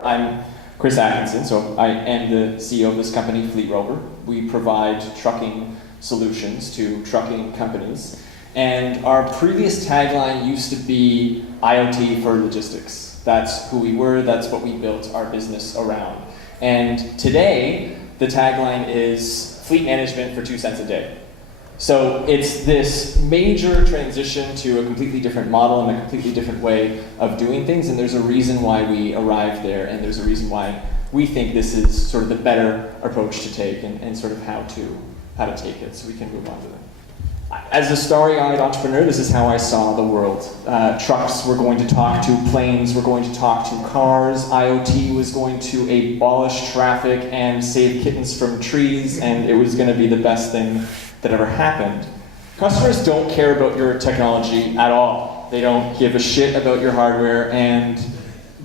I'm Chris Atkinson, so I am the CEO of this company, Fleetrover. We provide trucking solutions to trucking companies. And our previous tagline used to be IoT for logistics. That's who we were, that's what we built our business around. And today, the tagline is fleet management for 2 cents a day. So it's this major transition to a completely different model and a completely different way of doing things, and there's a reason why we arrived there, and there's a reason why we think this is sort of the better approach to take and sort of how to take it, so we can move on to that. As a starry-eyed entrepreneur, this is how I saw the world. Trucks were going to talk to planes, were going to talk to cars, IoT was going to abolish traffic and save kittens from trees, and it was going to be the best thing that ever happened. Customers don't care about your technology at all. They don't give a shit about your hardware, and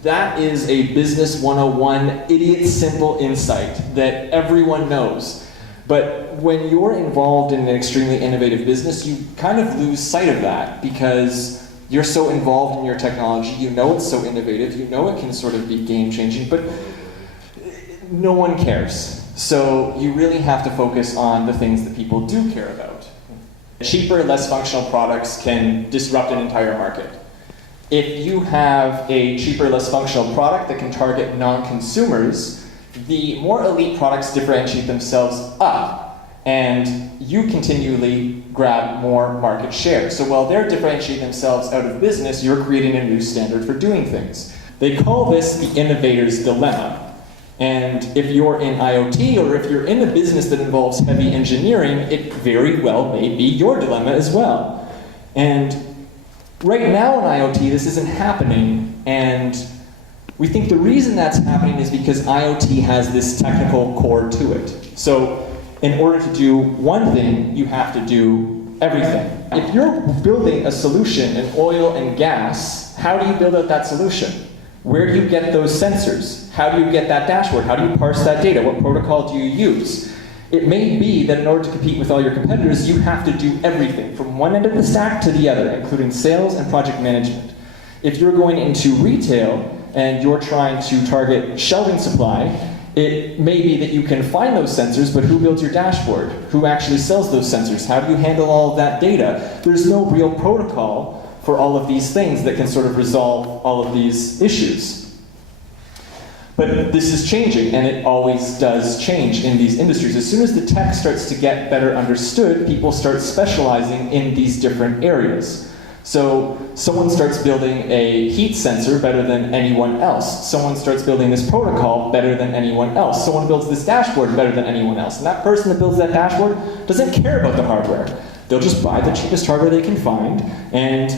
that is a business 101 idiot simple insight that everyone knows. But when you're involved in an extremely innovative business, you kind of lose sight of that because you're so involved in your technology, you know it's so innovative, you know it can sort of be game-changing, but no one cares. So you really have to focus on the things that people do care about. Cheaper, less functional products can disrupt an entire market. If you have a cheaper, less functional product that can target non-consumers, the more elite products differentiate themselves up, and you continually grab more market share. So while they're differentiating themselves out of business, you're creating a new standard for doing things. They call this the innovator's dilemma. And if you're in IoT or if you're in a business that involves heavy engineering, it very well may be your dilemma as well. And right now in IoT, this isn't happening, and we think the reason that's happening is because IoT has this technical core to it. So in order to do one thing, you have to do everything. If you're building a solution in oil and gas, how do you build out that solution? Where do you get those sensors? How do you get that dashboard? How do you parse that data? What protocol do you use? It may be that in order to compete with all your competitors, you have to do everything from one end of the stack to the other, including sales and project management. If you're going into retail and you're trying to target shelving supply, it may be that you can find those sensors, but who builds your dashboard? Who actually sells those sensors? How do you handle all of that data? There's no real protocol for all of these things that can sort of resolve all of these issues. But this is changing, and it always does change in these industries. As soon as the tech starts to get better understood, people start specializing in these different areas. So someone starts building a heat sensor better than anyone else. Someone starts building this protocol better than anyone else. Someone builds this dashboard better than anyone else. And that person that builds that dashboard doesn't care about the hardware. They'll just buy the cheapest hardware they can find, and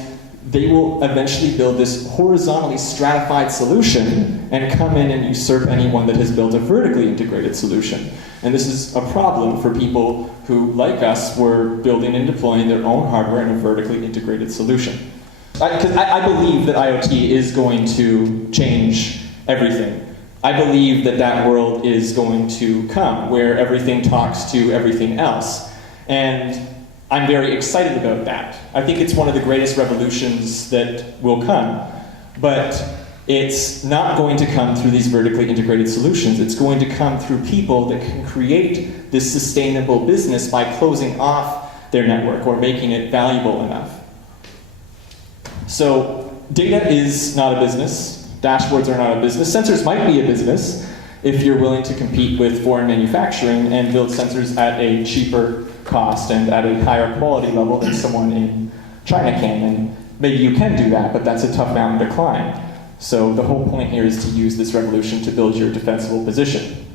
they will eventually build this horizontally stratified solution and come in and usurp anyone that has built a vertically integrated solution. And this is a problem for people who, like us, were building and deploying their own hardware in a vertically integrated solution. Because I believe that IoT is going to change everything. I believe that that world is going to come where everything talks to everything else. And I'm very excited about that. I think it's one of the greatest revolutions that will come. But it's not going to come through these vertically integrated solutions. It's going to come through people that can create this sustainable business by closing off their network or making it valuable enough. So data is not a business. Dashboards are not a business. Sensors might be a business if you're willing to compete with foreign manufacturing and build sensors at a cheaper cost and at a higher quality level than someone in China can. And maybe you can do that, but that's a tough mountain to climb. So the whole point here is to use this revolution to build your defensible position.